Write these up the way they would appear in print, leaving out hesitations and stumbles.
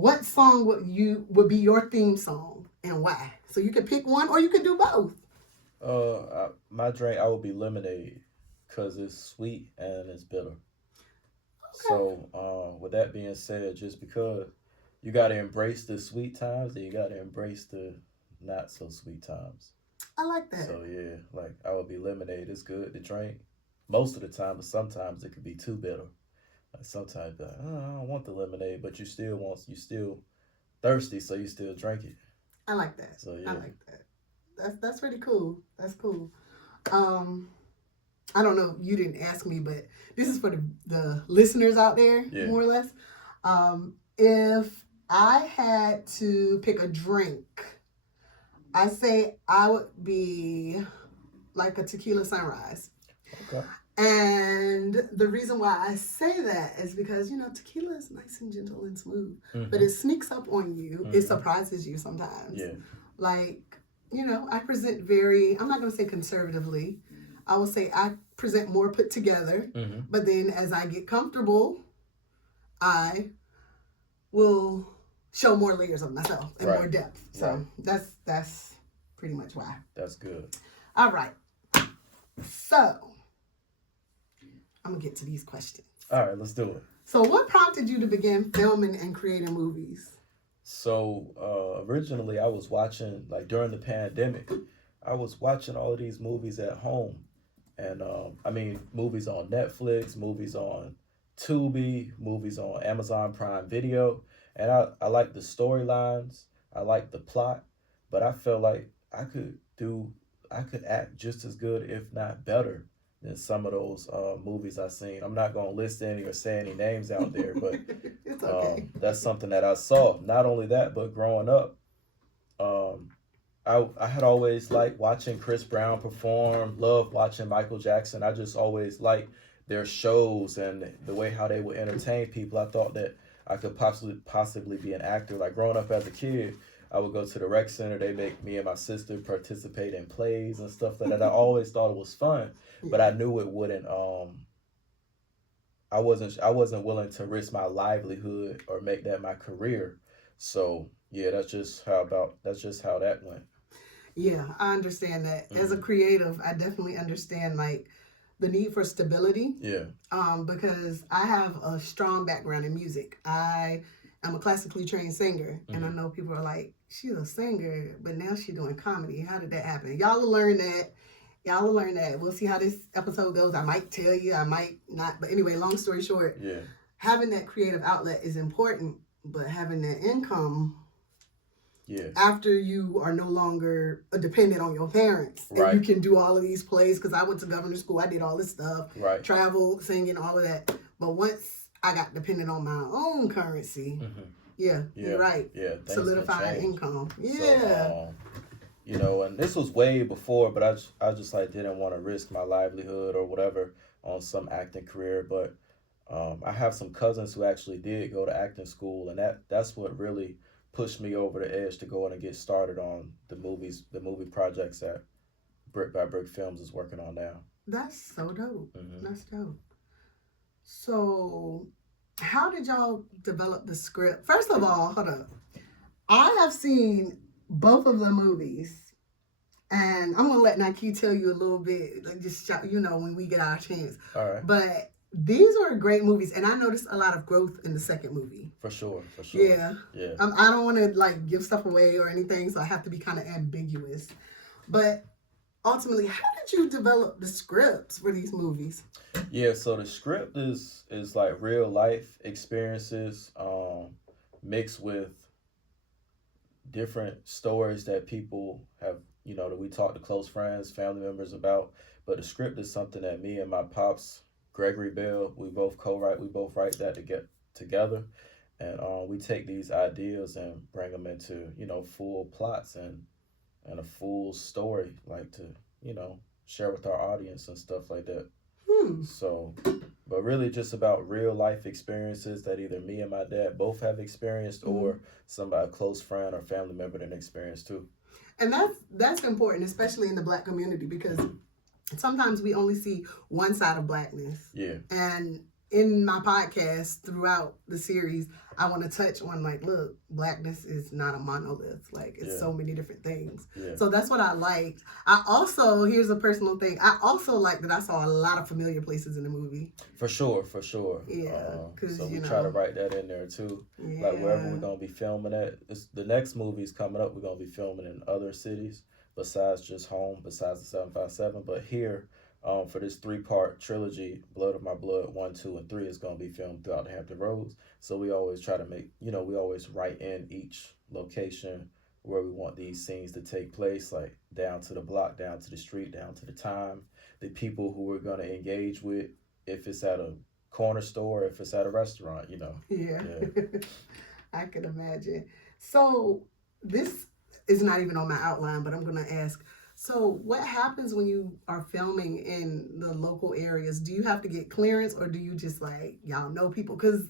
what song would be your theme song and why? So you could pick one or you could do both. My drink, I would be lemonade because it's sweet and it's bitter. Okay. So, with that being said, just because you got to embrace the sweet times and you got to embrace the not so sweet times. I like that. So yeah, like I would be lemonade. It's good to drink most of the time, but sometimes it could be too bitter. Like sometimes, I don't want the lemonade, but you still thirsty, so you still drink it. I like that. So yeah, I like that. That's pretty cool. That's cool. I don't know. You didn't ask me, but this is for the listeners out there, more or less. If I had to pick a drink, I say I would be like a tequila sunrise. Okay. And the reason why I say that is because, tequila is nice and gentle and smooth, but it sneaks up on you. It surprises you sometimes. Yeah. Like, I present I'm not going to say conservatively. I will say I present more put together, but then as I get comfortable, I will show more layers of myself and more depth. So that's pretty much why. That's good. All right. So I'm going to get to these questions. All right, let's do it. So what prompted you to begin filming and creating movies? So originally I was watching, like during the pandemic, I was watching all of these movies at home. And movies on Netflix, movies on Tubi, movies on Amazon Prime Video. And I like the storylines, I like the plot, but I felt like I could act just as good, if not better, than some of those movies I've seen. I'm not going to list any or say any names out there, but it's okay. That's something that I saw. Not only that, but growing up, I had always liked watching Chris Brown perform, loved watching Michael Jackson. I just always liked their shows and the way how they would entertain people. I thought that I could possibly be an actor. Like growing up as a kid, I would go to the rec center. They make me and my sister participate in plays and stuff like that. I always thought it was fun, but I knew it wouldn't. I wasn't willing to risk my livelihood or make that my career. So yeah, that's just how that went. Yeah, I understand that. As a creative, I definitely understand like the need for stability. Yeah. Because I have a strong background in music. I am a classically trained singer, and I know people are like, she's a singer, but now she's doing comedy. How did that happen? Y'all will learn that. We'll see how this episode goes. I might tell you, I might not. But anyway, long story short, having that creative outlet is important, but having that income after you are no longer dependent on your parents. And you can do all of these plays, because I went to governor's school, I did all this stuff, travel, singing, all of that. But once I got dependent on my own currency, you're right. Yeah, solidified income. Yeah. So, and this was way before, but I just like didn't want to risk my livelihood or whatever on some acting career. But I have some cousins who actually did go to acting school, and that's what really pushed me over the edge to go in and get started on the movie projects that Brick by Brick Films is working on now. That's so dope. That's dope. So how did y'all develop the script? First of all, hold up. I have seen both of the movies, and I'm gonna let Nike tell you a little bit, like just when we get our chance. All right. But these are great movies, and I noticed a lot of growth in the second movie. For sure. Yeah. Yeah. I don't want to like give stuff away or anything, so I have to be kind of ambiguous. But ultimately, how did you develop the scripts for these movies? Yeah, so the script is like real life experiences mixed with different stories that people have, that we talk to close friends, family members about. But the script is something that me and my pops, Gregory Bell, we both co-write. We both write that to get together, and we take these ideas and bring them into full plots and a full story, like to share with our audience and stuff like that. So, but really just about real life experiences that either me and my dad both have experienced, or somebody, a close friend or family member, that experienced too. And that's important, especially in the Black community, because sometimes we only see one side of Blackness. Yeah. And in my podcast throughout the series, I want to touch on like, look, blackness is not a monolith. Like it's so many different things. Yeah. So that's what I liked. I also, here's a personal thing. I also like that I saw a lot of familiar places in the movie. For sure. Yeah. So we try to write that in there too. Yeah. Like wherever we're gonna be filming at. The next movie's coming up. We're gonna be filming in other cities besides just home, besides the 757. But here. For this 3-part trilogy, Blood of My Blood 1, 2, and 3 is going to be filmed throughout the Hampton Roads. So we always try to make, we always write in each location where we want these scenes to take place, like down to the block, down to the street, down to the time, the people who we're going to engage with, if it's at a corner store, if it's at a restaurant, Yeah. I can imagine. So this is not even on my outline, but I'm going to ask, so what happens when you are filming in the local areas? Do you have to get clearance, or do you just like, y'all know people? Because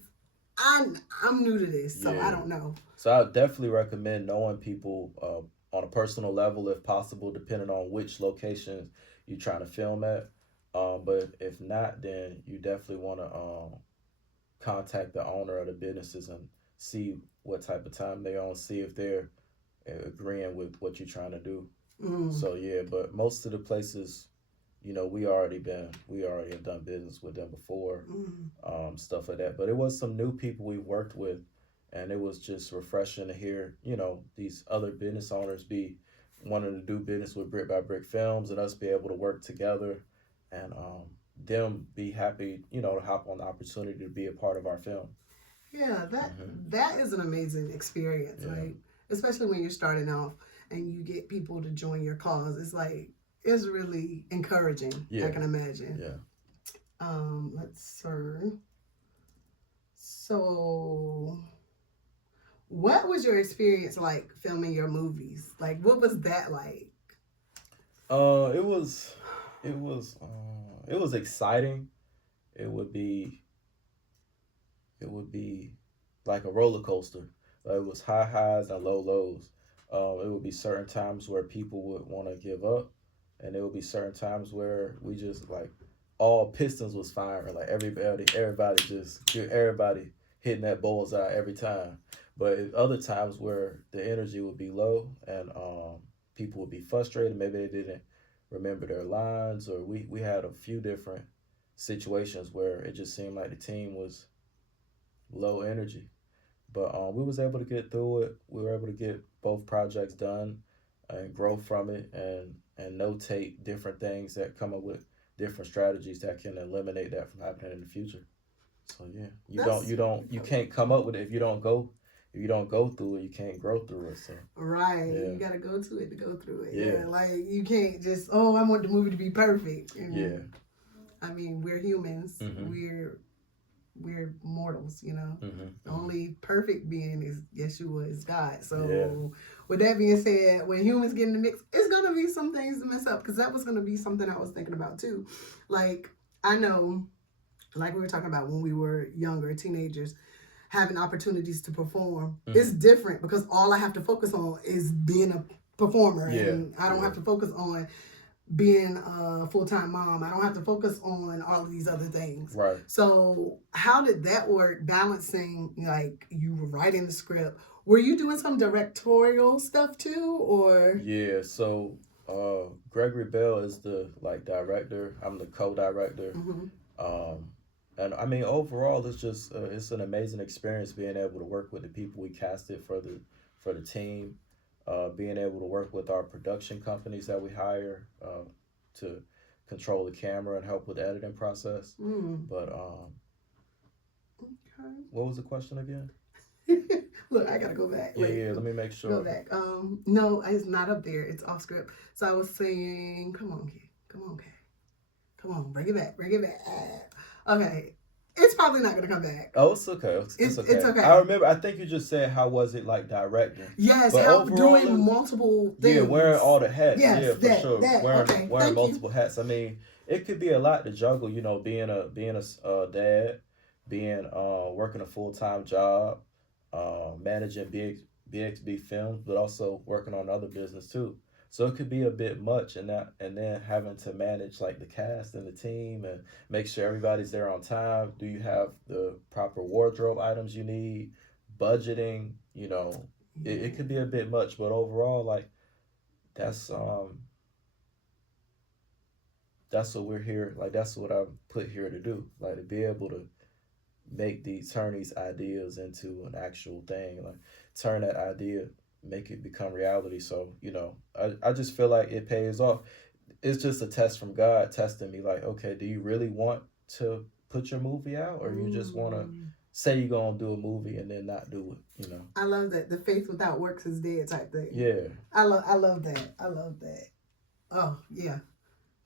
I'm new to this, so I don't know. So I would definitely recommend knowing people on a personal level if possible, depending on which location you're trying to film at. But if not, then you definitely want to contact the owner of the businesses and see what type of time they're on, see if they're agreeing with what you're trying to do. So yeah, but most of the places, we already have done business with them before, stuff like that. But it was some new people we worked with, and it was just refreshing to hear, these other business owners be wanting to do business with Brick by Brick Films, and us be able to work together, and them be happy, to hop on the opportunity to be a part of our film. Yeah, that is an amazing experience, like especially when you're starting off. And you get people to join your cause. It's really encouraging. I can imagine. Yeah. Let's see. So, what was your experience like filming your movies? Like, what was that like? It was exciting. It would be like a roller coaster. It was high highs and low lows. It would be certain times where people would want to give up, and there would be certain times where we just like all pistons was firing, like everybody hitting that bullseye every time. But other times where the energy would be low and people would be frustrated, maybe they didn't remember their lines, or we had a few different situations where it just seemed like the team was low energy. But we was able to get through it. We were able to get both projects done and grow from it, and notate different things that come up with different strategies that can eliminate that from happening in the future. So yeah, you can't come up with it if you don't go through it. You can't grow through it. So right, you gotta go to it to go through it. Yeah, like you can't just I want the movie to be perfect. Yeah, I mean we're humans. We're mortals, The only perfect being is Yeshua, is God. So with that being said, when humans get in the mix, it's going to be some things to mess up, because that was going to be something I was thinking about too. Like, I know, like we were talking about when we were younger, teenagers, having opportunities to perform. It's different because all I have to focus on is being a performer. And I don't have to focus on being a full-time mom. I don't have to focus on all of these other things. Right. So how did that work, balancing, like, you were writing the script? Were you doing some directorial stuff too, or? Yeah, so Gregory Bell is the director. I'm the co-director. And I mean, overall, it's just it's an amazing experience being able to work with the people we casted for the team. Being able to work with our production companies that we hire to control the camera and help with the editing process. But what was the question again? Look, I gotta go back. Yeah, let me make sure. Go back. No, it's not up there. It's off script. So I was saying, come on, bring it back. Okay. It's probably not going to come back. Oh, it's okay. It's okay. I remember, I think you just said, how was it like directing? Yes, but how overall, doing multiple things. Yeah, wearing all the hats. Yes, for sure. Wearing multiple you. hats. I mean, it could be a lot to juggle, being a dad, working a full-time job, managing BXB Films, but also working on other business too. So it could be a bit much, and then having to manage like the cast and the team and make sure everybody's there on time. Do you have the proper wardrobe items you need? Budgeting, it could be a bit much, but overall, like that's um that's what we're here. Like that's what I'm put here to do. Like to be able to turn these ideas into an actual thing. Like turn that idea, make it become reality. So I just feel like it pays off. It's just a test from God testing me. Like, okay, do you really want to put your movie out, or you just want to say you're gonna do a movie and then not do it? I love that. The faith without works is dead type thing. Yeah. I love that. I love that. Oh yeah.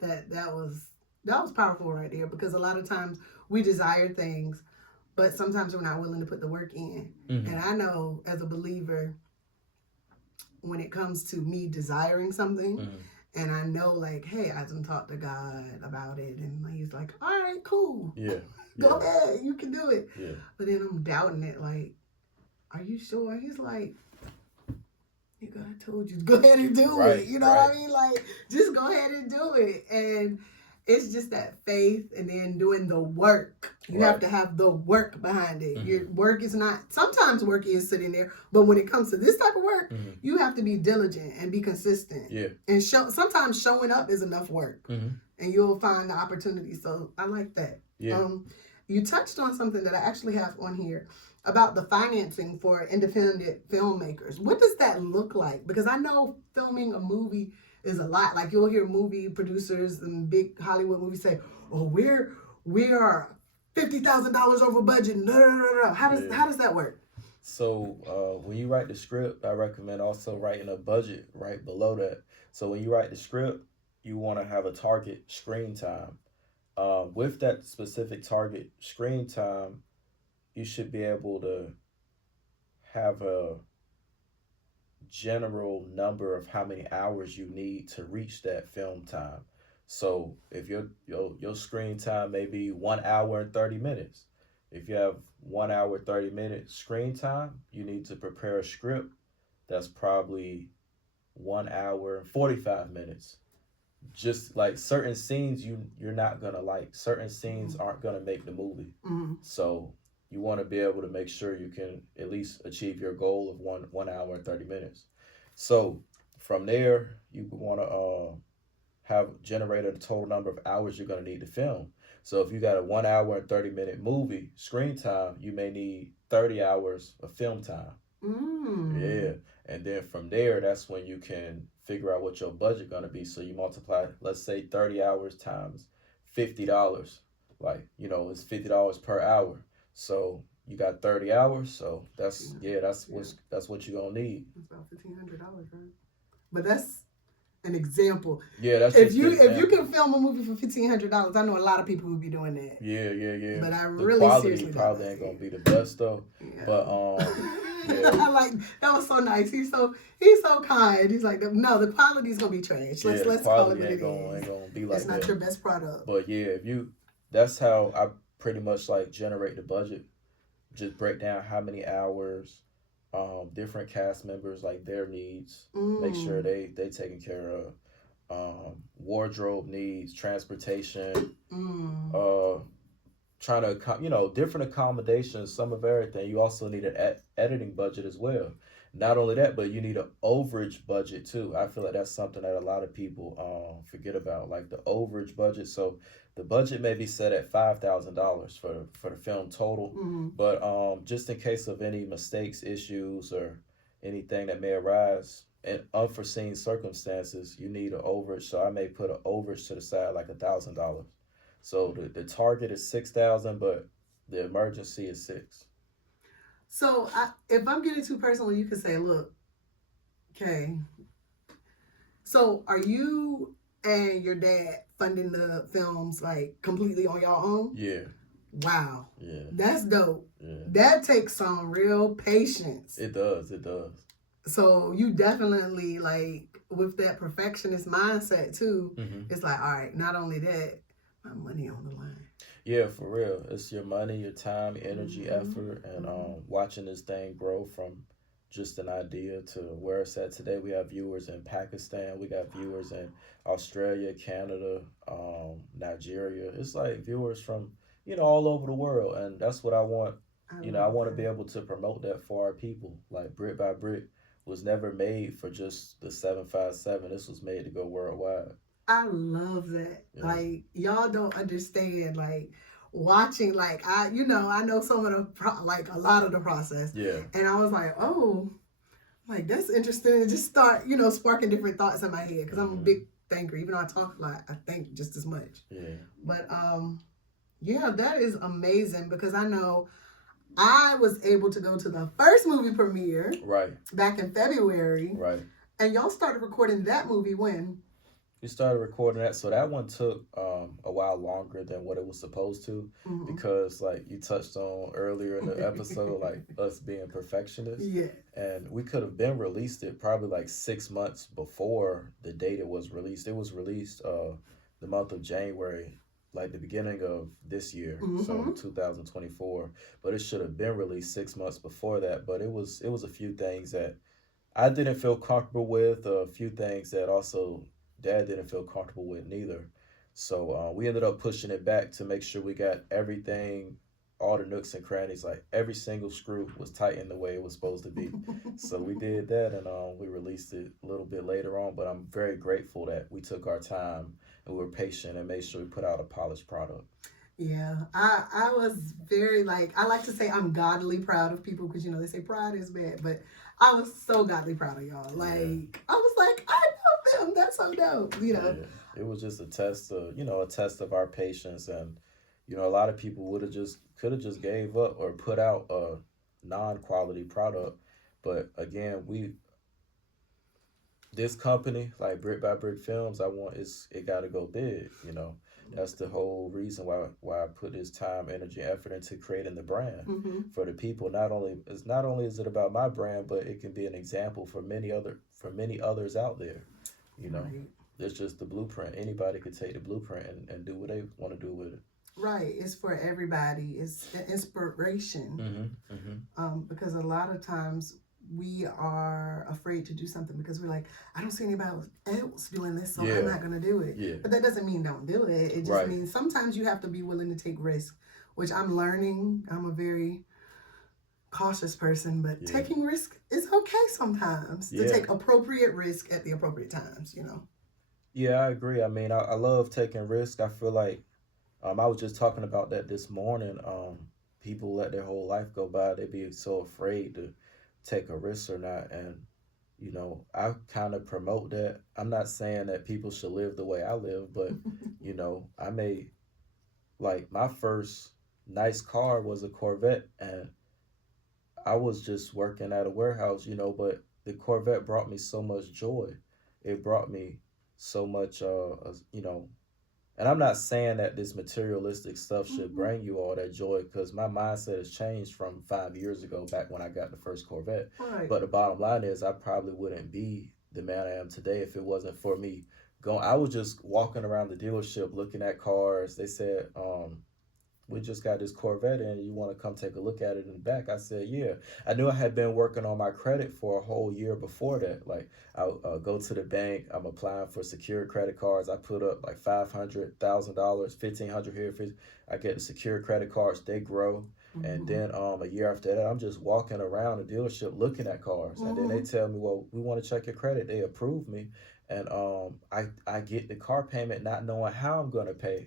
That was powerful right there, because a lot of times we desire things, but sometimes we're not willing to put the work in. Mm-hmm. And I know as a believer, when it comes to me desiring something, and I know like, hey, I done talked to God about it, and he's like, all right, cool. Yeah. Go ahead, you can do it. Yeah. But then I'm doubting it, like, are you sure? He's like, nigga, I told you, go ahead and do it. You know what I mean? Like, just go ahead and do it. And it's just that faith, and then doing the work. You have to have the work behind it. Your work is not, sometimes work is sitting there, but when it comes to this type of work, you have to be diligent and be consistent. Yeah. And sometimes showing up is enough work. And you'll find the opportunity. So I like that. Yeah. You touched on something that I actually have on here about the financing for independent filmmakers. What does that look like? Because I know filming a movie is a lot. Like you'll hear movie producers and big Hollywood movies say, "Oh, we are $50,000 over budget." No. How does that work? So when you write the script, I recommend also writing a budget right below that. So when you write the script, you want to have a target screen time. With that specific target screen time, you should be able to have a general number of how many hours you need to reach that film time. So if your screen time may be 1 hour and 30 minutes, if you have 1 hour 30 minutes screen time, you need to prepare a script that's probably 1 hour and 45 minutes. Just like certain scenes you're not gonna like. Certain scenes aren't gonna make the movie. So you want to be able to make sure you can at least achieve your goal of 1 hour and 30 minutes. So from there, you want to have generated a total number of hours you're going to need to film. So if you got a 1 hour and 30-minute movie screen time, you may need 30 hours of film time. Yeah. And then from there, that's when you can figure out what your budget going to be. So you multiply, let's say 30 hours times $50. Like, it's $50 per hour. So you got 30 hours, so that's what you're gonna need. It's about $1,500, right? But that's an example. Yeah, that's if you can film a movie for $1,500, I know a lot of people who be doing that. Yeah. But I the really quality seriously probably ain't gonna be the best though. Yeah. But I like that was so nice. He's so kind. He's like, no, the quality's gonna be trash. Let's call it what it is. Ain't gonna be like it's not your best product. But yeah, that's how I pretty much like generate the budget. Just break down how many hours, different cast members, like their needs, make sure they taken care of, wardrobe needs, transportation, trying to, different accommodations, some of everything. You also need an editing budget as well. Not only that, but you need an overage budget too. I feel like that's something that a lot of people forget about, like the overage budget. So the budget may be set at $5,000 for the film total, but just in case of any mistakes, issues, or anything that may arise in unforeseen circumstances, you need an overage. So I may put an overage to the side, like $1,000. So the target is $6,000, but the emergency is $6,000. So if I'm getting too personal, you can say, look, okay. So are you and your dad funding the films like completely on your own? Yeah. Wow. Yeah. That's dope. Yeah. That takes some real patience. It does. So you definitely, like, with that perfectionist mindset too, it's like, all right, not only that, my money on the line. Yeah, for real. It's your money, your time, energy, effort, and watching this thing grow from just an idea to where it's at today. We have viewers in Pakistan, we got viewers in Australia, Canada, Nigeria. It's like viewers from, all over the world. And that's what I want. I I love want to be that. able to promote that for our people. Like Brick by Brick was never made for just the 757. This was made to go worldwide. I love that. Yeah. Like y'all don't understand. Like watching, like I know some of the like a lot of the process, Yeah. and I was like, oh, like that's interesting. And just start, sparking different thoughts in my head because I'm a big thinker. Even though I talk a lot, I think just as much. Yeah. But yeah, that is amazing because I know I was able to go to the first movie premiere Right. back in February, Right. and y'all started recording that movie when? We started recording that, so that one took a while longer than what it was supposed to, because like you touched on earlier in the episode, like us being perfectionists. Yeah. And we could have been released it probably like 6 months before the date it was released. It was released the month of January, like the beginning of this year, so 2024. But it should have been released 6 months before that. But it was a few things that I didn't feel comfortable with, a few things that also Dad didn't feel comfortable with neither. So we ended up pushing it back to make sure we got everything, all the nooks and crannies, like every single screw was tightened the way it was supposed to be. So we did that, and we released it a little bit later on. But I'm very grateful that we took our time and we were patient and made sure we put out a polished product. Yeah, I was very I like to say I'm godly proud of people because they say pride is bad, but I was so godly proud of y'all. Like I was like, I know them. That's so dope. Yeah, it was just a test of a test of our patience, and a lot of people could have just gave up or put out a non-quality product. But again, this company, like Brick by Brick Films, it got to go big. That's the whole reason why I put this time, energy, effort into creating the brand for the people. Not only is it about my brand, but it can be an example for many others out there. Right. It's just the blueprint. Anybody could take the blueprint and do what they want to do with it. Right. It's for everybody. It's an inspiration. Because a lot of times we are afraid to do something because we're like, I don't see anybody else doing this, so I'm not going to do it. Yeah. But that doesn't mean don't do it. It just means sometimes you have to be willing to take risks, which I'm learning. I'm a very cautious person, but taking risk is okay sometimes to take appropriate risk at the appropriate times, Yeah, I agree. I mean, I love taking risks. I feel like I was just talking about that this morning. People let their whole life go by. They be so afraid to take a risk or not. And, I kind of promote that. I'm not saying that people should live the way I live, but, I may, like, my first nice car was a Corvette, and I was just working at a warehouse, but the Corvette brought me so much joy. It brought me so much, and I'm not saying that this materialistic stuff should bring you all that joy, because my mindset has changed from 5 years ago, back when I got the first Corvette. Right. But the bottom line is, I probably wouldn't be the man I am today if it wasn't for me going. I was just walking around the dealership looking at cars. They said, we just got this Corvette in. You want to come take a look at it in the back? I said, yeah. I knew I had been working on my credit for a whole year before that. Like, I'll go to the bank. I'm applying for secured credit cards. I put up like $500,000, $1,500 here. I get the secured credit cards. They grow. And then a year after that, I'm just walking around the dealership looking at cars. And then they tell me, well, we want to check your credit. They approve me. And I get the car payment not knowing how I'm going to pay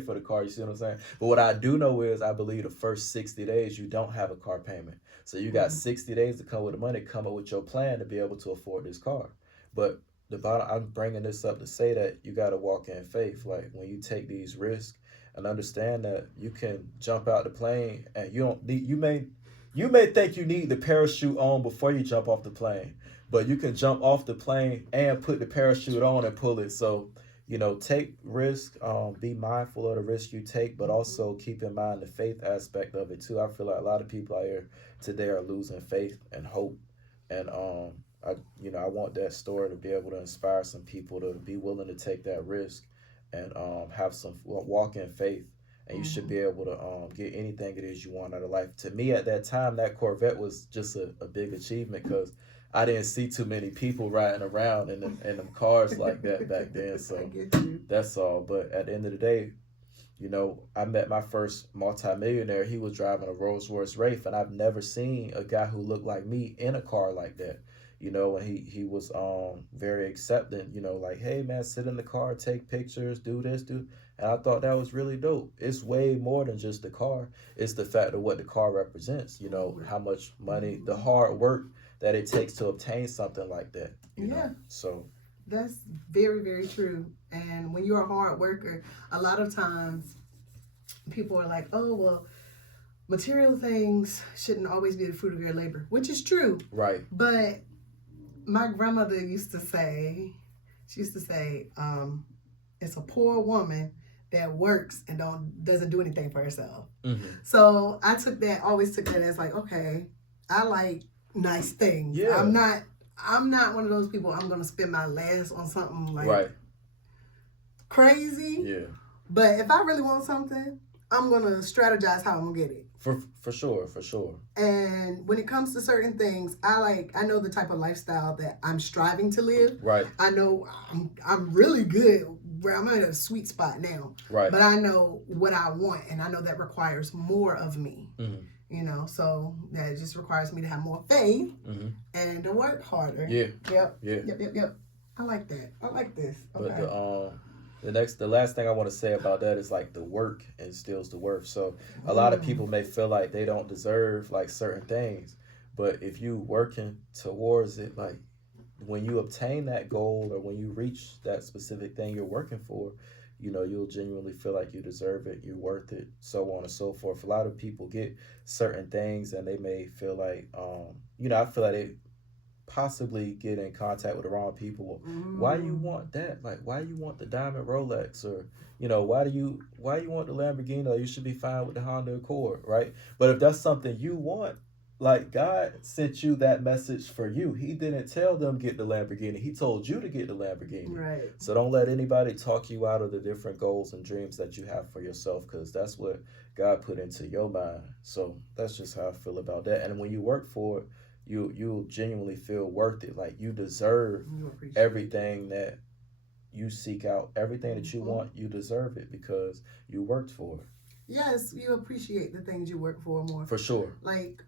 for the car. You see what I'm saying? But what I do know is, I believe the first 60 days you don't have a car payment. So you got 60 days to come with the money, come up with your plan to be able to afford this car. But I'm bringing this up to say that you got to walk in faith. Like, when you take these risks, and understand that you can jump out the plane, and you may think you need the parachute on before you jump off the plane. But you can jump off the plane and put the parachute on and pull it. So, take risk, be mindful of the risk you take, but also keep in mind the faith aspect of it too. I feel like a lot of people out here today are losing faith and hope. And I want that story to be able to inspire some people to be willing to take that risk and have some walk in faith and you should be able to get anything it is you want out of life. To me, at that time, that Corvette was just a big achievement because I didn't see too many people riding around in them cars like that back then. So that's all. But at the end of the day, you know, I met my first multimillionaire. He was driving a Rolls Royce Wraith, and I've never seen a guy who looked like me in a car like that. You know, and he was very accepting, you know, like, hey man, sit in the car, take pictures, do this, do. And I thought that was really dope. It's way more than just the car. It's the fact of what the car represents, you know, how much money, the hard work that it takes to obtain something like that. You know? So that's very, very true. And when you're a hard worker, a lot of times people are like, oh, well, material things shouldn't always be the fruit of your labor, which is true. Right. But my grandmother used to say, it's a poor woman that works and doesn't do anything for herself. Mm-hmm. So I always took that as like, okay, I like nice things. Yeah. I'm not one of those people, I'm going to spend my last on something like crazy. Yeah. But if I really want something, I'm going to strategize how I'm going to get it. For sure. And when it comes to certain things, I know the type of lifestyle that I'm striving to live. Right. I know I'm really good where I'm at a sweet spot now. Right. But I know what I want, and I know that requires more of me. Mm-hmm. You know, so that just requires me to have more faith and to work harder. Yeah. Yep. I like that. I like this. Okay. But the last thing I want to say about that is like the work instills the worth. So a lot of people may feel like they don't deserve like certain things, but if you working towards it, like when you obtain that goal or when you reach that specific thing you're working for, you know, you'll genuinely feel like you deserve it, you're worth it, so on and so forth. A lot of people get certain things and they may feel like, you know, I feel like they possibly get in contact with the wrong people. Why you want that? Like, why you want the diamond Rolex? Or, you know, why you want the Lamborghini? You should be fine with the Honda Accord, right? But if that's something you want, like, God sent you that message for you. He didn't tell them get the Lamborghini. He told you to get the Lamborghini. Right. So don't let anybody talk you out of the different goals and dreams that you have for yourself, because that's what God put into your mind. So that's just how I feel about that. And when you work for it, you'll genuinely feel worth it. Like you deserve everything that you seek out. Everything that you want, you deserve it because you worked for it. Yes, you appreciate the things you work for more. For sure. Like,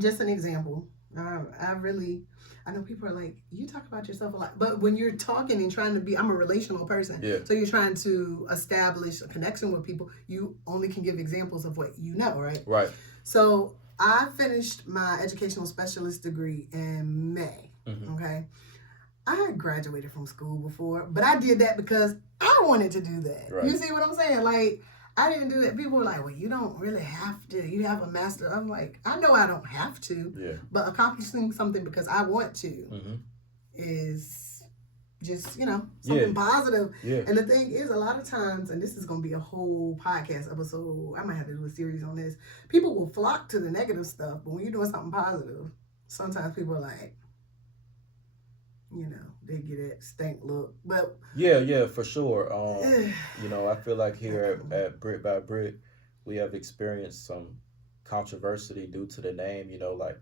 just an example. I know people are like, you talk about yourself a lot. But when you're talking and trying to be, I'm a relational person. Yeah. So you're trying to establish a connection with people. You only can give examples of what you know, right? Right. So I finished my educational specialist degree in May, okay? I had graduated from school before, but I did that because I wanted to do that. Right. You see what I'm saying? Like, I didn't do that. People were like, well, you don't really have to. You have a master. I'm like, I know I don't have to, but accomplishing something because I want to is just, you know, something positive. Yeah. And the thing is, a lot of times, and this is going to be a whole podcast episode, I might have to do a series on this, people will flock to the negative stuff, but when you're doing something positive, sometimes people are like, you know, they get that stank look. But yeah, for sure. You know, I feel like here at Brick by Brick, we have experienced some controversy due to the name. You know, like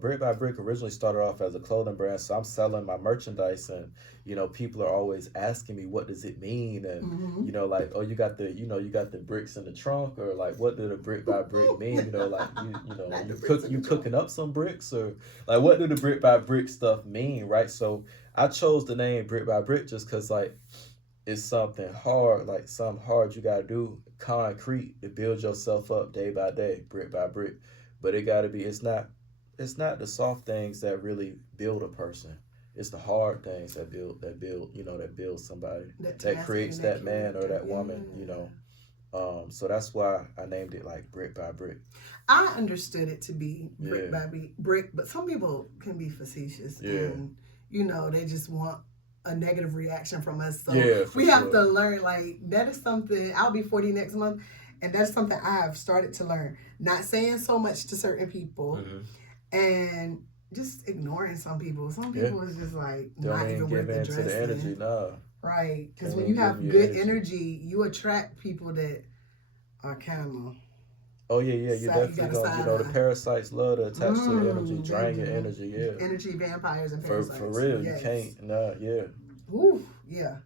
Brick by Brick originally started off as a clothing brand, so I'm selling my merchandise, and you know, people are always asking me, what does it mean? And you know, like, oh, you got the bricks in the trunk, or like, what did a brick by brick mean? You know, like you cooking up some bricks, or like, what do the brick by brick stuff mean, right? So I chose the name Brick by Brick just because like it's something hard, like something hard you gotta do, concrete, to build yourself up day by day, brick by brick. But it gotta be, it's not the soft things that really build a person. It's the hard things that build, you know, that build somebody, that creates that man or that woman, you know. So that's why I named it like Brick by Brick. I understood it to be brick by brick, but some people can be facetious and, you know, they just want a negative reaction from us. So we have to learn, like, that is something, I'll be 40 next month, and that's something I have started to learn. Not saying so much to certain people and just ignoring some people. Some people is just like not even worth addressing. To the energy, nah. Right. Because Can't when even you give them have your good energy. energy, you attract people that are kind of Oh yeah, yeah. You you definitely got a gonna. side The eye. parasites love to attach to the energy, They drain your do. energy. Yeah. Energy vampires and For parasites. real, you Yes. can't. Nah, yeah. Ooh, yeah.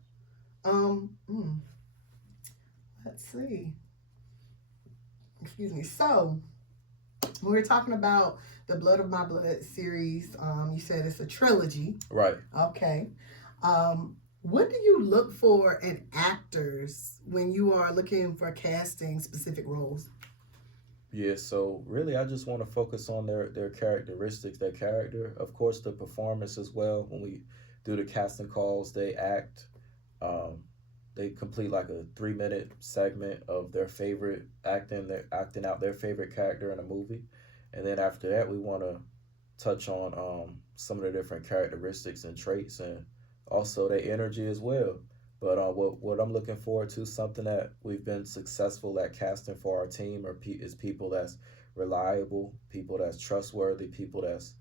Um, mm, let's see. Excuse me. So, when we're talking about the Blood of My Blood series, you said it's a trilogy. Right. Okay. What do you look for in actors when you are looking for casting specific roles? Yeah, so really, I just want to focus on their characteristics, their character, of course, the performance as well. When we do the casting calls, they act, um, they complete like a 3 minute segment of their favorite acting, they're acting out their favorite character in a movie, and then after that, we want to touch on some of the different characteristics and traits, and also their energy as well. But what I'm looking forward to, something that we've been successful at casting for our team, is people that's reliable, people that's trustworthy, people that's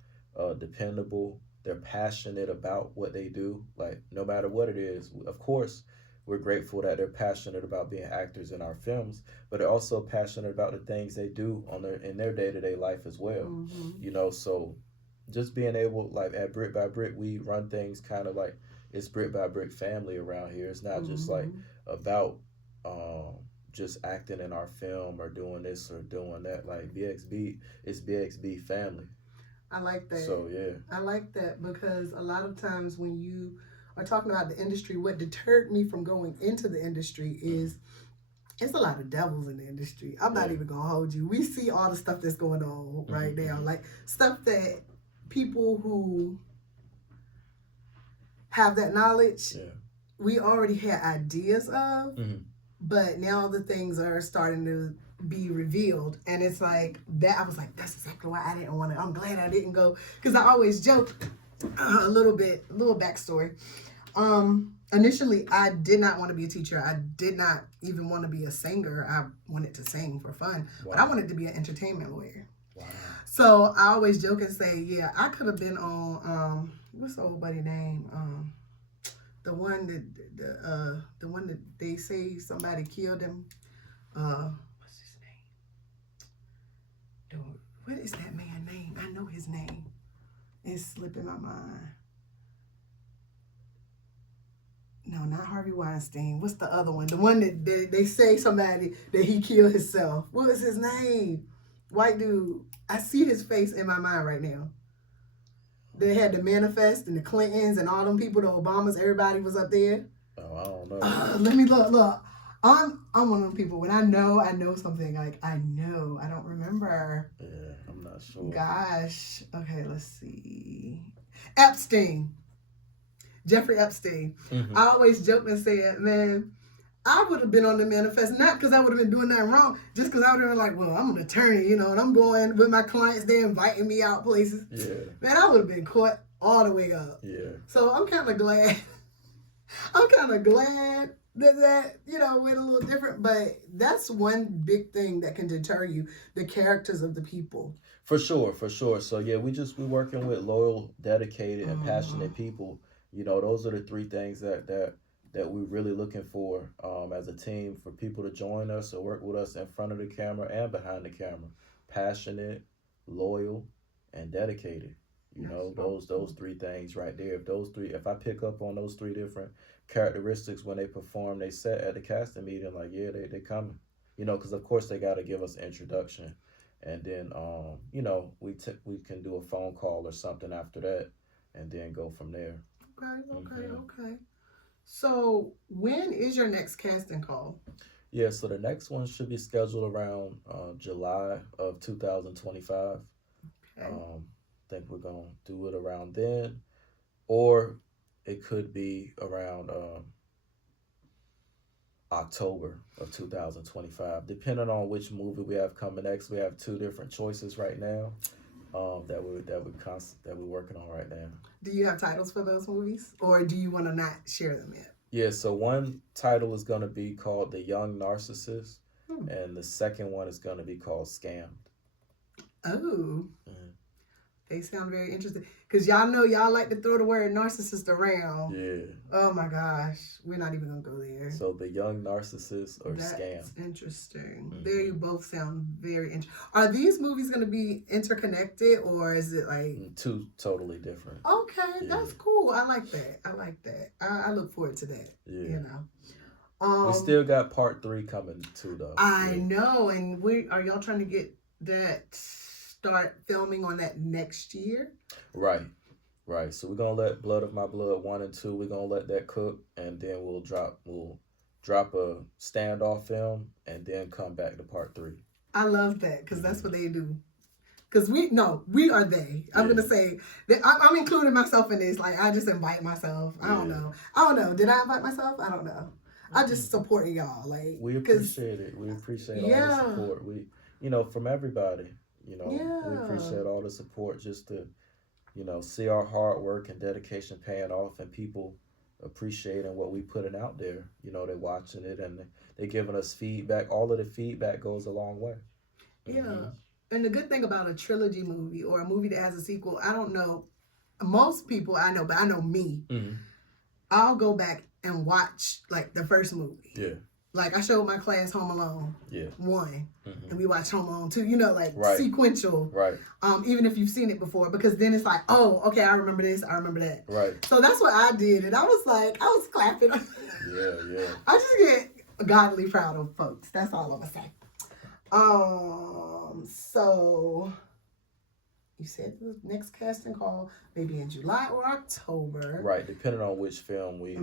dependable. They're passionate about what they do, like no matter what it is. Of course, we're grateful that they're passionate about being actors in our films, but they're also passionate about the things they do on their in their day to day life as well. Mm-hmm. So just being able, like at Brick by Brick, we run things kind of like it's Brick by Brick family around here. It's not just like Mm-hmm. about um, just acting in our film or doing this or doing that. Like BXB, it's BXB family. I like that. So yeah. I like that because a lot of times when you are talking about the industry, what deterred me from going into the industry is it's a lot of devils in the industry. I'm not Yeah. even gonna hold you. We see all the stuff that's going on right Mm-hmm, now, mm-hmm. like stuff that people who have that knowledge, Yeah. we already had ideas of, Mm-hmm. but now the things are starting to be revealed, and it's like that. I was like, that's exactly why I didn't want to. I'm glad I didn't go because I always joke a little backstory. Initially, I did not want to be a teacher. I did not even want to be a singer. I wanted to sing for fun, Wow. but I wanted to be an entertainment lawyer. Wow. So I always joke and say, yeah, I could have been on what's the old buddy name? The one the one that they say somebody killed him. What's his name? What is that man's name? I know his name. It's slipping my mind. No, not Harvey Weinstein. What's the other one? The one that they say somebody that he killed himself. What was his name? White dude. I see his face in my mind right now. They had the Manifest and the Clintons and all them people, the Obamas, everybody was up there. Oh, I don't know. Let me look. I'm one of them people. When I know something. Like I know. I don't remember. Yeah, I'm not sure. Gosh. Okay, let's see. Epstein. Jeffrey Epstein. Mm-hmm. I always joke and say, man, I would have been on the Manifest, not because I would have been doing nothing wrong, just because I would have been like, well, I'm an attorney, and I'm going with my clients, they're inviting me out places. Yeah. Man, I would have been caught all the way up. Yeah. So I'm kind of glad. that went a little different, but that's one big thing that can deter you, the characters of the people. For sure. So yeah, we're working with loyal, dedicated, and passionate people. Those are the three things that we're really looking for as a team, for people to join us or work with us in front of the camera and behind the camera. Passionate, loyal, and dedicated. Those three things right there. If I pick up on those three different characteristics when they perform, they set at the casting meeting, like, yeah, they coming. Because of course they got to give us an introduction, and then we can do a phone call or something after that, and then go from there. Okay. So when is your next casting call? Yeah, so the next one should be scheduled around July of 2025. Okay. I think we're going to do it around then, or it could be around October of 2025, depending on which movie we have coming next. We have two different choices right now that we're working on right now. Do you have titles for those movies, or do you want to not share them yet? Yeah, so one title is going to be called The Young Narcissist, and the second one is going to be called Scammed. Oh, They sound very interesting. Because y'all know y'all like to throw the word narcissist around. Yeah. Oh my gosh. We're not even going to go there. So the young narcissist or scam. That's interesting. There you both sound very interesting. Are these movies going to be interconnected or is it like... Two totally different. Okay, that's cool. I like that. I look forward to that. Yeah. You know. We still got part 3 coming too, though. I know. And are y'all trying to get that... start filming on that next year? Right. So we're gonna let Blood of My Blood 1 and 2. We're gonna let that cook, and then we'll drop a standoff film, and then come back to part 3. I love that because that's what they do. Because we are they. I'm gonna say that I'm including myself in this. Like I just invite myself. I don't know. Did I invite myself? I don't know. I just support y'all. Like we appreciate it. We appreciate all the support. We from everybody. We appreciate all the support just to, see our hard work and dedication paying off and people appreciating what we putting out there. They're watching it and they're giving us feedback. All of the feedback goes a long way. Yeah. And the good thing about a trilogy movie or a movie that has a sequel, I don't know, most people I know, but I know me, I'll go back and watch like the first movie. Yeah. Like I showed my class Home Alone 1 and we watched Home Alone 2, sequential. Right. Even if you've seen it before, because then it's like, oh, okay, I remember this, I remember that. Right. So that's what I did. And I was clapping. Yeah. I just get godly proud of folks. That's all I'm gonna say. So you said the next casting call maybe in July or October. Right, depending on which film we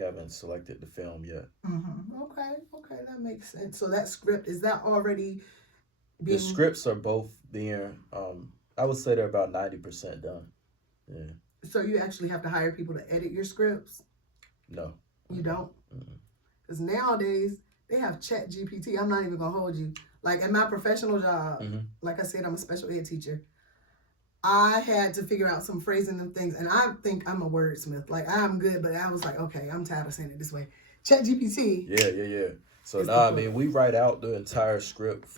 haven't selected the film yet. Okay, that makes sense. So that script, is that already being... The scripts are both being, I would say they're about 90% done. Yeah. So you actually have to hire people to edit your scripts? No. You don't? Because nowadays, they have Chat GPT. I'm not even going to hold you. Like, at my professional job, like I said, I'm a special ed teacher. I had to figure out some phrasing and things, and I think I'm a wordsmith. Like, I'm good, but I was like, okay, I'm tired of saying it this way. Chat GPT. Yeah. So, we write out the entire script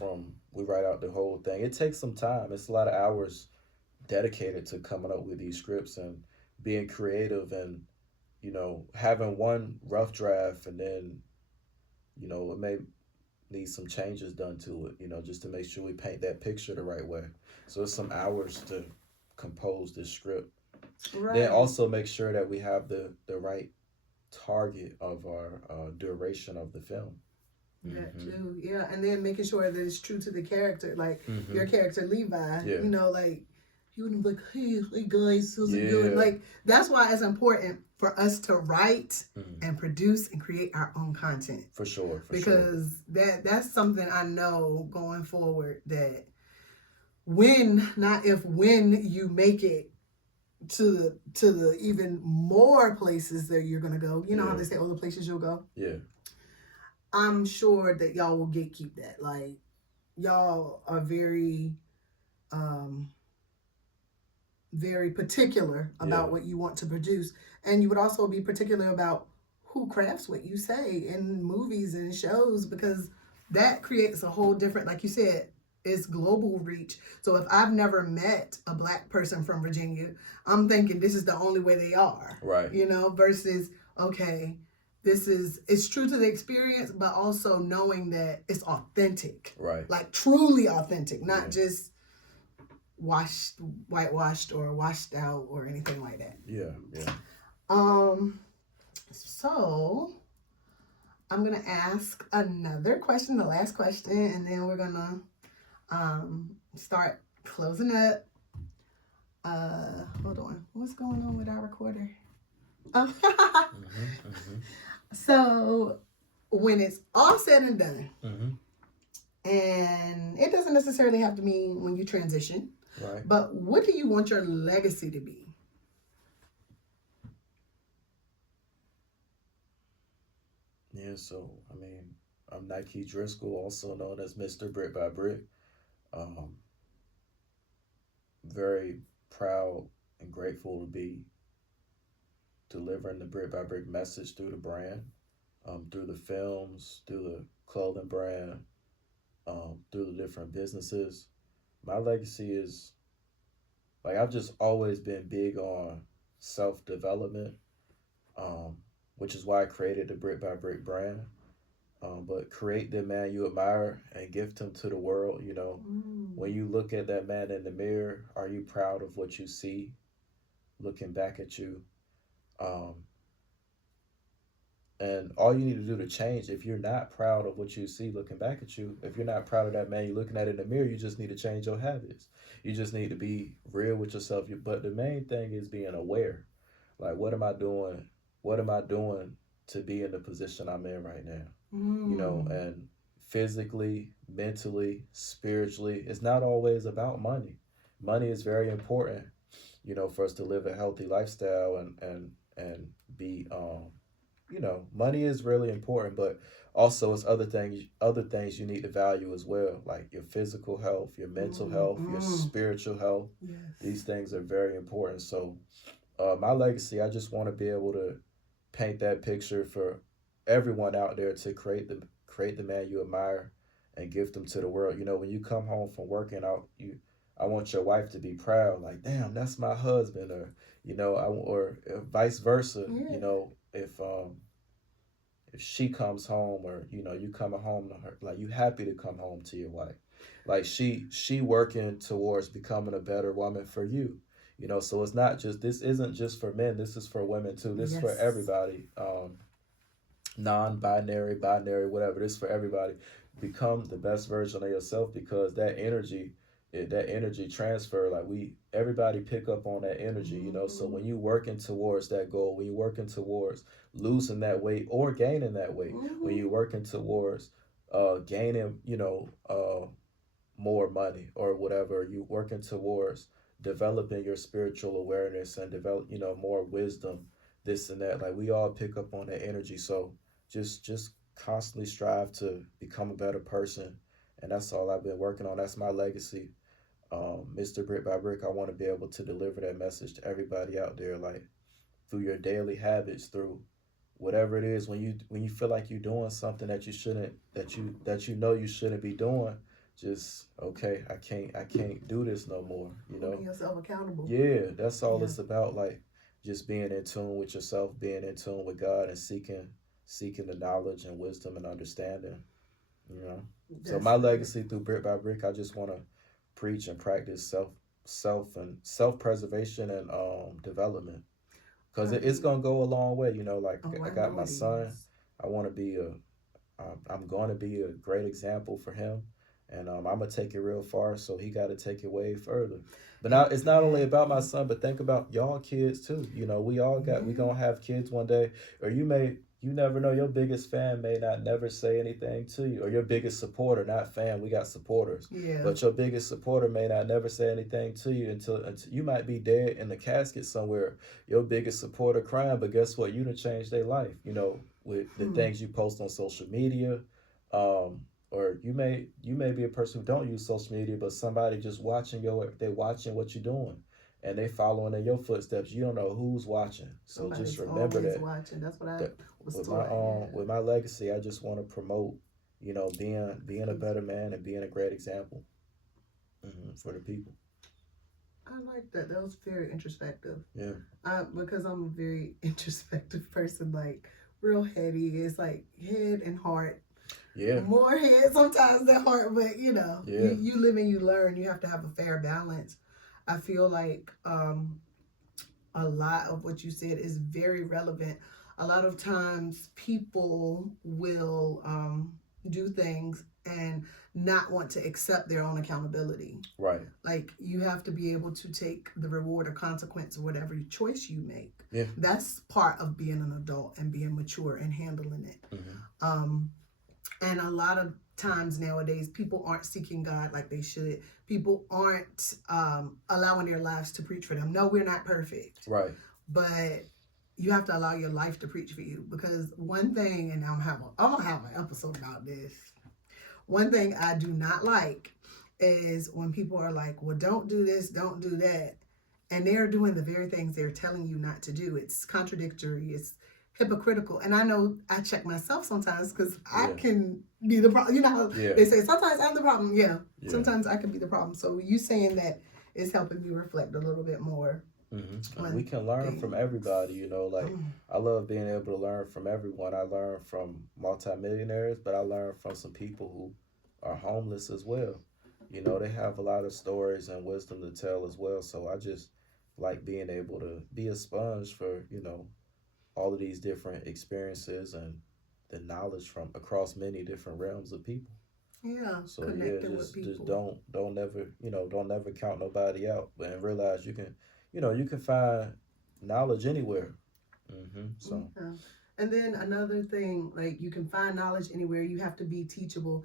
we write out the whole thing. It takes some time. It's a lot of hours dedicated to coming up with these scripts and being creative and, having one rough draft and then, it may need some changes done to it, just to make sure we paint that picture the right way. So it's some hours to compose this script. Right. Then also make sure that we have the right target of our duration of the film. That too, yeah. And then making sure that it's true to the character, like your character Levi, like you wouldn't be like, hey guys, how's it going? Like that's why it's important for us to write and produce and create our own content. For sure. Because that's something I know going forward that when you make it to the even more places that you're gonna go, how they say all the places you'll go. Yeah. I'm sure that y'all will gatekeep that. Like y'all are very very particular about what you want to produce. And you would also be particular about who crafts what you say in movies and shows, because that creates a whole different, like you said, it's global reach. So if I've never met a Black person from Virginia, I'm thinking this is the only way they are. Right. Versus, okay, it's true to the experience, but also knowing that it's authentic. Right. Like truly authentic, not just whitewashed or washed out or anything like that. Yeah. So I'm gonna ask another question, the last question, and then we're gonna start closing up. Hold on, what's going on with our recorder? So when it's all said and done, and it doesn't necessarily have to mean when you transition. Right. But what do you want your legacy to be? Yeah, so, I'm Nike Driscoll, also known as Mr.Brickbybrick. Very proud and grateful to be delivering the Brick by Brick message through the brand, through the films, through the clothing brand, through the different businesses. My legacy is Like I've just always been big on self development, um, which is why I created the Brick by Brick brand. But create the man you admire and gift him to the world. You know, when you look at that man in the mirror, are you proud of what you see looking back at you? Um, and all you need to do to change, if you're not proud of what you see looking back at you, if you're not proud of that man you're looking at in the mirror, you just need to change your habits. You just need to be real with yourself. But the main thing is being aware. Like, what am I doing? What am I doing to be in the position I'm in right now? You know, and physically, mentally, spiritually, it's not always about money. Money is very important, you know, for us to live a healthy lifestyle and be you know, money is really important, but also it's other things you need to value as well, like your physical health, your mental health, your spiritual health. Yes. These things are very important. So my legacy, I just want to be able to paint that picture for everyone out there to create the man you admire and gift them to the world. You know, when you come home from working out, I want your wife to be proud, like, damn, that's my husband, or you know, or vice versa. Yeah. You know, if she comes home, or you know, you coming home to her, like you happy to come home to your wife, like she working towards becoming a better woman for you. You know, so it's not just, this isn't just for men, this is for women too. This is for everybody. Non-binary, binary, whatever. This is for everybody. Become the best version of yourself, because that energy transfer, like everybody pick up on that energy, you know. So when you working towards that goal, when you working towards losing that weight or gaining that weight, when you working towards gaining, you know, more money or whatever, you working towards developing your spiritual awareness and develop, you know, more wisdom, this and that, like we all pick up on that energy. So just constantly strive to become a better person, and that's all I've been working on. That's my legacy. Mr. Brick by Brick, I want to be able to deliver that message to everybody out there, like through your daily habits, through whatever it is, when you feel like you're doing something that you shouldn't, that you know you shouldn't be doing, just, okay, I can't do this no more, you know. Holding yourself accountable. Yeah, that's all it's about, like just being in tune with yourself, being in tune with God, and seeking the knowledge and wisdom and understanding, you know. So my legacy through Brick by Brick, I just want to preach and practice self-preservation and development, because it's gonna go a long way, you know. Like I got my son, I want to be I'm going to be a great example for him, and I'm gonna take it real far, so he got to take it way further. But now it's not only about my son, but think about y'all kids too. You know, we gonna have kids one day, or you never know, your biggest fan may not never say anything to you, or your biggest supporter, not fan, we got supporters. Yeah. But your biggest supporter may not never say anything to you until you might be dead in the casket somewhere. Your biggest supporter crying, but guess what? You done changed their life, you know, with the things you post on social media. Or you may be a person who don't use social media, but somebody just watching they watching what you're doing, and they following in your footsteps. You don't know who's watching, so Somebody's just remember that. Watching. That's what I was with taught. With my legacy, I just want to promote, you know, being a better man and being a great example for the people. I like that. That was very introspective. Yeah. Because I'm a very introspective person, like real heady. It's like head and heart. Yeah. More head sometimes than heart, but you know, yeah. you live and you learn. You have to have a fair balance. I feel like a lot of what you said is very relevant. A lot of times people will do things and not want to accept their own accountability. Right. Like you have to be able to take the reward or consequence of whatever choice you make. Yeah. That's part of being an adult and being mature and handling it. And a lot of times nowadays, people aren't seeking God like they should. People aren't allowing their lives to preach for them. No, we're not perfect. Right. But you have to allow your life to preach for you. Because one thing, and I'm gonna have an episode about this. One thing I do not like is when people are like, well, don't do this, don't do that. And they're doing the very things they're telling you not to do. It's contradictory. It's hypocritical. And I know I check myself sometimes because I can be the problem. You know how they say sometimes I'm the problem. Yeah. Sometimes I can be the problem. So you saying that it's helping me reflect a little bit more. Mm-hmm. We can learn from everybody, you know, like I love being able to learn from everyone. I learn from multimillionaires, but I learn from some people who are homeless as well. You know, they have a lot of stories and wisdom to tell as well. So I just like being able to be a sponge for, you know, all of these different experiences and the knowledge from across many different realms of people. Yeah, So yeah, connecting with people. just don't never, you know, don't never count nobody out, but and realize you can, you know, you can find knowledge anywhere. So Yeah. And then another thing, like you can find knowledge anywhere. You have to be teachable.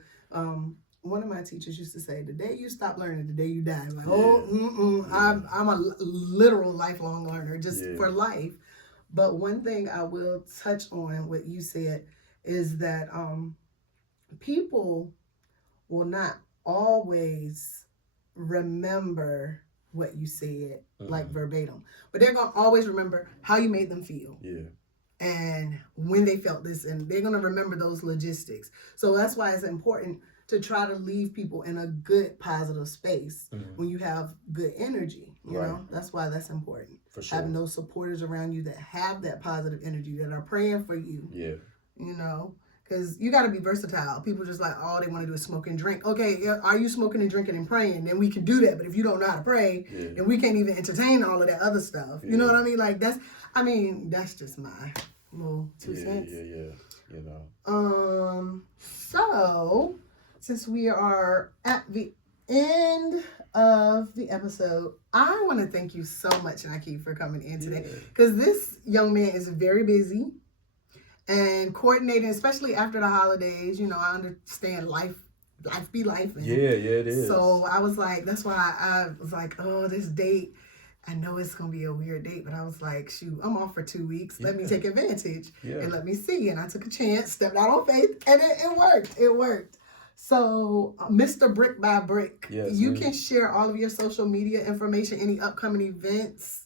One of my teachers used to say, "The day you stop learning, the day you die." Like, I'm a literal lifelong learner, just for life. But one thing I will touch on what you said is that people will not always remember what you said like verbatim, but they're gonna always remember how you made them feel. Yeah. And when they felt this, and they're gonna remember those logistics. So that's why it's important to try to leave people in a good, positive space when you have good energy. You know, that's why that's important. For sure. Having those supporters around you that have that positive energy, that are praying for you. Yeah. You know, because you got to be versatile. People just like, all they want to do is smoke and drink. Okay, are you smoking and drinking and praying? Then we can do that. But if you don't know how to pray, then we can't even entertain all of that other stuff. You know what I mean? Like that's just my little 2 cents. Yeah. You know. So since we are at the end of the episode, I want to thank you so much, Nike, for coming in today. Because this young man is very busy. And coordinating, especially after the holidays, you know, I understand life be life. Yeah, it is. So I was like, that's why I was like, oh, this date, I know it's going to be a weird date, but I was like, shoot, I'm off for 2 weeks. Let me take advantage and let me see. And I took a chance, stepped out on faith, and it worked. It worked. So, Mr.Brickbybrick, you can share all of your social media information, any upcoming events.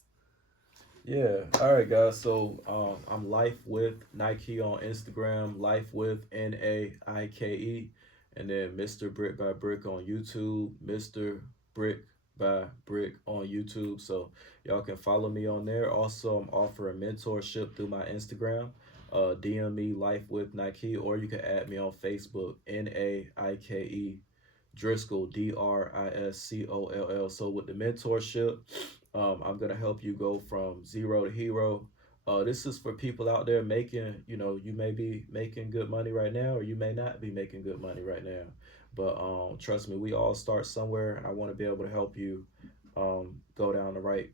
Yeah. All right, guys. So I'm Life with Nike on Instagram, Life with Naike, and then Mr. Brick by Brick on YouTube, Mr. Brick by Brick on YouTube. So y'all can follow me on there. Also, I'm offering mentorship through my Instagram. DM me Life with Nike, or you can add me on Facebook, Naike Driscoll, Driscoll. So with the mentorship, I'm going to help you go from zero to hero. This is for people out there making, you know, you may be making good money right now, or you may not be making good money right now. But trust me, we all start somewhere. I want to be able to help you go down the right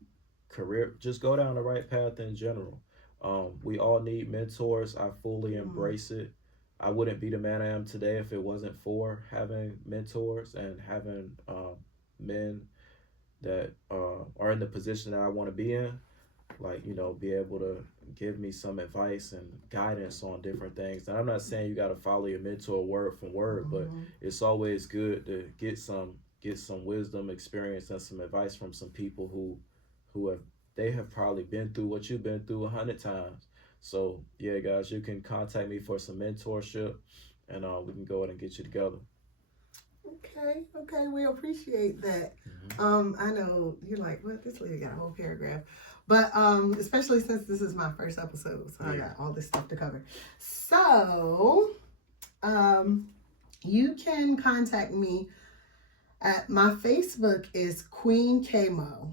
career, just go down the right path in general. We all need mentors. I fully embrace it. I wouldn't be the man I am today if it wasn't for having mentors and having men that are in the position that I want to be in, like, you know, be able to give me some advice and guidance on different things. And I'm not saying you got to follow your mentor word for word, but it's always good to get some wisdom, experience, and some advice from some people who have probably been through what you've been through 100 times. So yeah, guys, you can contact me for some mentorship, and we can go ahead and get you together. Okay, we appreciate that. I know you're like, what? This lady got a whole paragraph. But especially since this is my first episode, so I got all this stuff to cover. So you can contact me at my Facebook is Kween Kay Mo,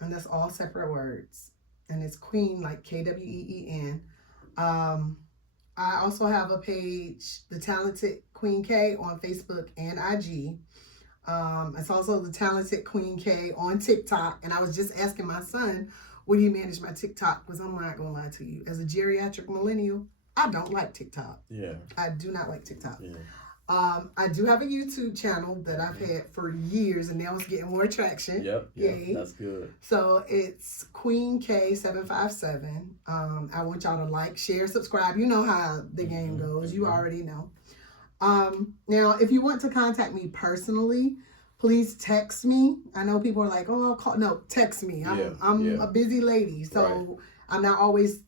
and that's all separate words. And it's Queen like Kween. I also have a page, The Talented Kween Kay, on Facebook and IG. It's also The Talented Kween Kay on TikTok. And I was just asking my son, would he manage my TikTok? Because I'm not going to lie to you. As a geriatric millennial, I don't like TikTok. Yeah. I do not like TikTok. Yeah. I do have a YouTube channel that I've had for years, and now it's getting more traction. Yep, that's good. So it's Kween Kay 757. I want y'all to like, share, subscribe. You know how the game goes. You already know. Now, if you want to contact me personally, please text me. I know people are like, oh, I'll call. No, text me. I'm a busy lady, so I'm not always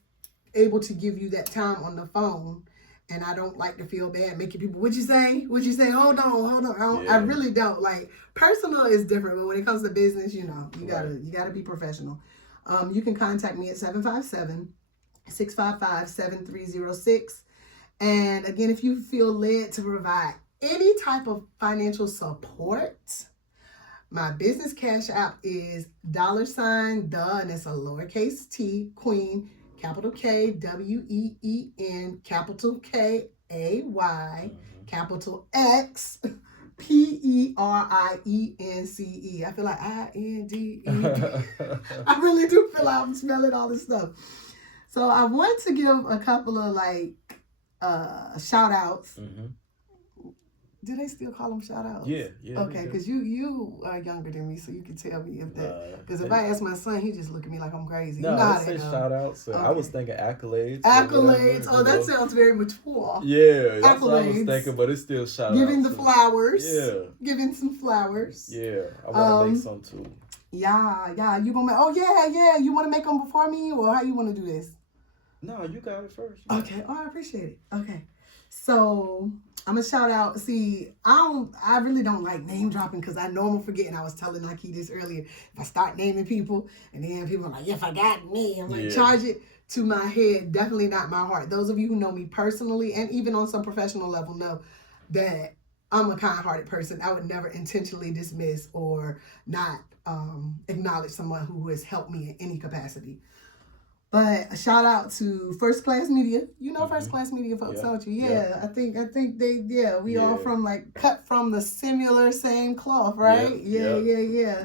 able to give you that time on the phone. and I don't like to feel bad making people, what'd you say? Hold on. I really don't. Like, personal is different, but when it comes to business, you gotta be professional. You can contact me at 757-655-7306. And again, if you feel led to provide any type of financial support, my business cash app is $, and it's a lowercase t, Queen, capital K, WEEN, capital KAY, capital X, PERIENCE. I feel like INDE. I really do feel like I'm smelling all this stuff. So I want to give a couple of shout outs. Do they still call them shout outs? Yeah. Okay, because you are younger than me, so you can tell me if that. Because if I ask my son, he just look at me like I'm crazy. No, I say shout outs. So okay. I was thinking accolades. Accolades. That sounds very mature. Yeah, that's what I was thinking, but it's still shout outs. Giving the flowers. Yeah. Giving some flowers. Yeah, I want to make some too. Yeah. You gonna make? Oh yeah. You want to make them before me, or how you want to do this? No, you got it first. Okay. Oh, I appreciate it. Okay. So I'm gonna shout out. See, I really don't like name dropping because I know I'm gonna forget. And I was telling Nike this earlier. If I start naming people, and then people are like, "Yeah, forgot me," I'm like, charge it to my head. Definitely not my heart. Those of you who know me personally, and even on some professional level, know that I'm a kind-hearted person. I would never intentionally dismiss or not acknowledge someone who has helped me in any capacity. But a shout out to First Class Media. You know First Class Media folks, don't you? Yeah. I think they, we all from cut from the similar same cloth, right? Yeah.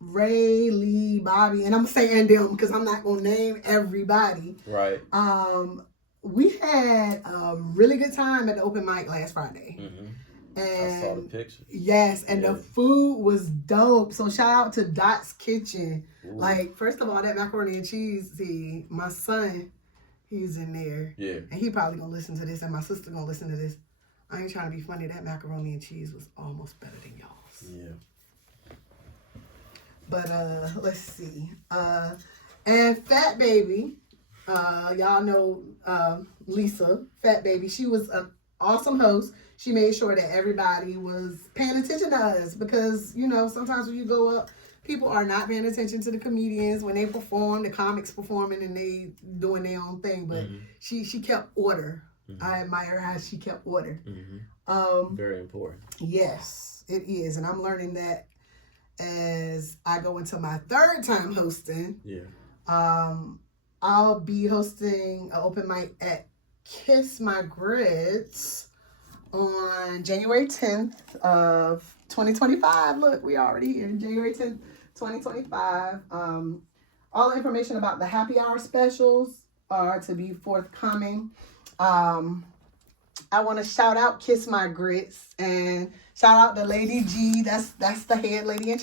Ray, Lee, Bobby, and I'm saying them because I'm not gonna name everybody. Right. We had a really good time at the open mic last Friday. And I saw the picture. Yes, and the food was dope. So shout out to Dot's Kitchen. Ooh. Like, first of all, that macaroni and cheese, see, my son, he's in there. Yeah. And he probably gonna listen to this, and my sister gonna listen to this. I ain't trying to be funny. That macaroni and cheese was almost better than y'all's. Yeah. But let's see. And Fat Baby, y'all know Lisa, Fat Baby. She was an awesome host. She made sure that everybody was paying attention to us because, sometimes when you go up, people are not paying attention to the comedians when they perform, the comics performing and they doing their own thing. But she kept order. I admire how she kept order. Very important. Yes, it is. And I'm learning that as I go into my third time hosting. Yeah. I'll be hosting an open mic at Kiss My Grits on January 10th of 2025. Look, we already here. January 10th, 2025. All the information about the happy hour specials are to be forthcoming. I want to shout out Kiss My Grits and shout out to Lady G. That's the head lady in